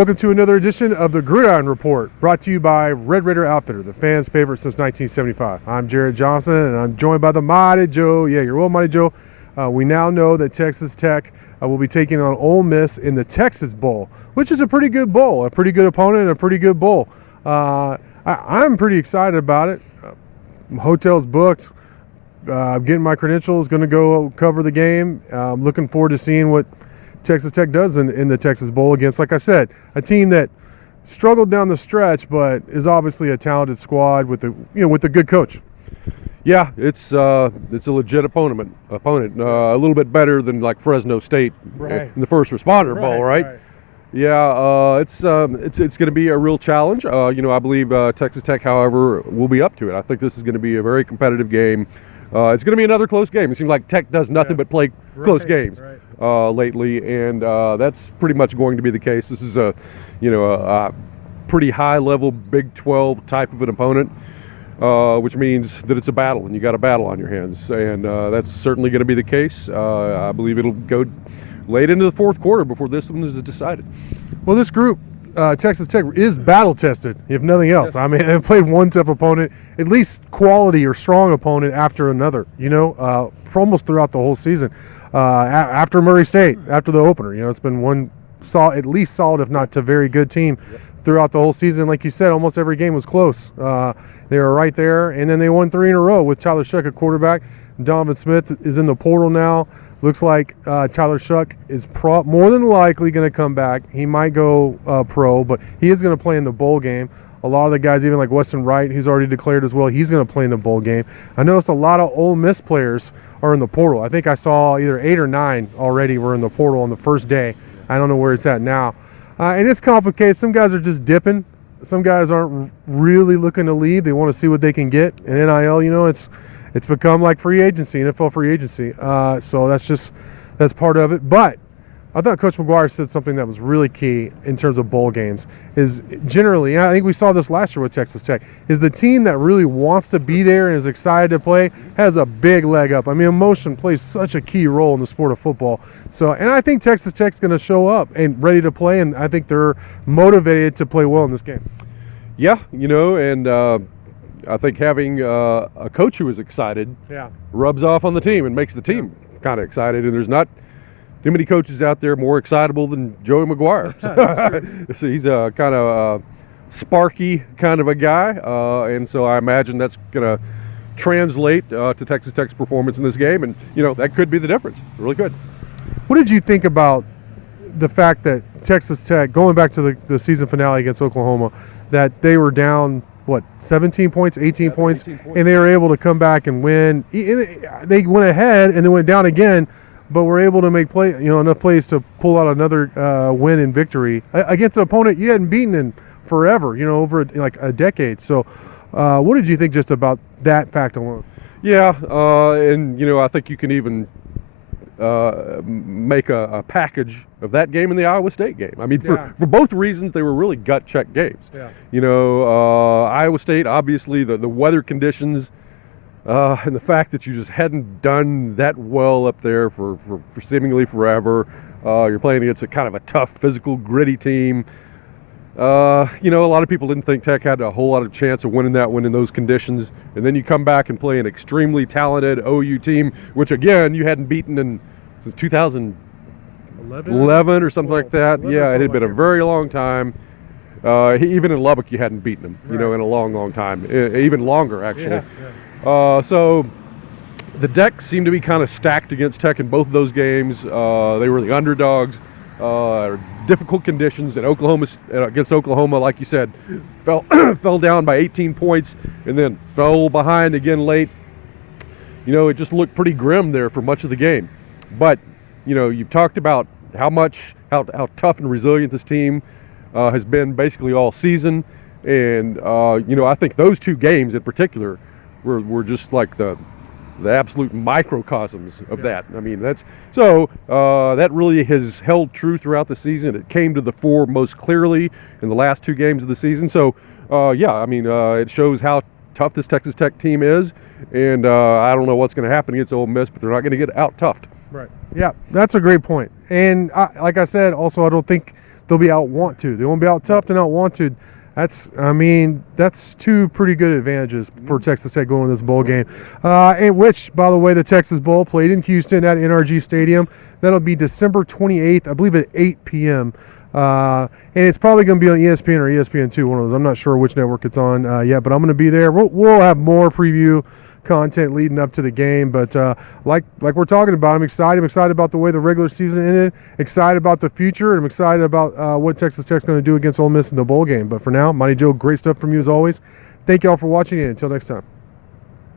Welcome to another edition of the Gridiron Report, brought to you by Red Raider Outfitter, the fans' favorite since 1975. I'm Jared Johnson, and I'm joined by the Mighty Joe. Yeah, your old Mighty Joe. We now know that Texas Tech will be taking on Ole Miss in the Texas Bowl, which is a pretty good bowl, a pretty good opponent, and a pretty good bowl. I'm pretty excited about it. Hotel's booked. I'm getting my credentials, going to go cover the game. I'm looking forward to seeing what Texas Tech does in the Texas Bowl against, like I said, a team that struggled down the stretch, but is obviously a talented squad with a good coach. Yeah, it's a legit opponent. A little bit better than like Fresno State in the First Responder Bowl, right? Yeah, it's going to be a real challenge. I believe Texas Tech, however, will be up to it. I think this is going to be a very competitive game. It's going to be another close game. It seems like Tech does nothing but play close games lately, and that's pretty much going to be the case. This is a pretty high-level Big 12 type of an opponent, which means that it's a battle, and you got a battle on your hands, and that's certainly going to be the case. I believe it'll go late into the fourth quarter before this one is decided. Well, this group, Texas Tech, is battle-tested, if nothing else. I mean, they've played one tough opponent, at least quality or strong opponent after another, for almost throughout the whole season. After Murray State, after the opener, it's been one at least solid, if not to very good team throughout the whole season. Like you said, almost every game was close. They were right there, and then they won 3 in a row with Tyler Shuck at quarterback. Donovan Smith is in the portal now. Looks like Tyler Shuck is more than likely going to come back. He might go pro, but he is going to play in the bowl game. A lot of the guys, even like Weston Wright, who's already declared as well, he's going to play in the bowl game. I noticed a lot of Ole Miss players are in the portal. I think I saw either 8 or 9 already were in the portal on the first day. I don't know where it's at now. And it's complicated. Some guys are just dipping. Some guys aren't really looking to leave. They want to see what they can get. And NIL, it's become like free agency, NFL free agency. So that's part of it. But I thought Coach McGuire said something that was really key in terms of bowl games is generally, and I think we saw this last year with Texas Tech, is the team that really wants to be there and is excited to play has a big leg up. I mean, emotion plays such a key role in the sport of football. So, and I think Texas Tech's going to show up and ready to play, and I think they're motivated to play well in this game. Yeah, and I think having a coach who is excited rubs off on the team and makes the team kind of excited, and there's not too many coaches out there more excitable than Joey McGuire. So he's a kind of sparky kind of a guy, and so I imagine that's going to translate to Texas Tech's performance in this game, and that could be the difference. It really could. What did you think about the fact that Texas Tech, going back to the season finale against Oklahoma, that they were down 17 points, 18 points, and they were able to come back and win? They went ahead and then went down again, but were able to make enough plays to pull out another win and victory against an opponent you hadn't beaten in forever, over like a decade. So what did you think just about that fact alone? Yeah, and I think you can even make a package of that game and the Iowa State game. I mean, for both reasons, they were really gut check games. Iowa State, obviously, the weather conditions and the fact that you just hadn't done that well up there for seemingly forever. You're playing against a kind of a tough, physical, gritty team. A lot of people didn't think Tech had a whole lot of chance of winning that one in those conditions. And then you come back and play an extremely talented OU team, which, again, you hadn't beaten since 2011 or something like that. Yeah, it had been a very long time. Even in Lubbock, you hadn't beaten them, in a long, long time. Even longer, actually. So the deck seemed to be kind of stacked against Tech in both of those games. They were the underdogs. Difficult conditions, and against Oklahoma, like you said, fell down by 18 points and then fell behind again late. It just looked pretty grim there for much of the game. But you've talked about how tough and resilient this team has been basically all season, and I think those two games in particular were just like the absolute microcosms of that. I mean, that really has held true throughout the season. It came to the fore most clearly in the last 2 games of the season. So, it shows how tough this Texas Tech team is, and I don't know what's going to happen against Ole Miss, but they're not going to get out-toughed. Right. Yeah, that's a great point. And like I said, also, I don't think they'll be out want to. They won't be out tough and out want to. That's two pretty good advantages for Texas Tech going to this bowl game. And which, by the way, the Texas Bowl played in Houston at NRG Stadium. That'll be December 28th, I believe at 8 p.m. And it's probably going to be on ESPN or ESPN2, one of those. I'm not sure which network it's on yet, but I'm going to be there. We'll have more preview content leading up to the game, but like we're talking about, I'm excited about the way the regular season ended, excited about the future, and I'm excited about what Texas Tech's going to do against Ole Miss in the bowl game. But for now, Mighty Joe, great stuff from you as always. Thank you all for watching, and until next time.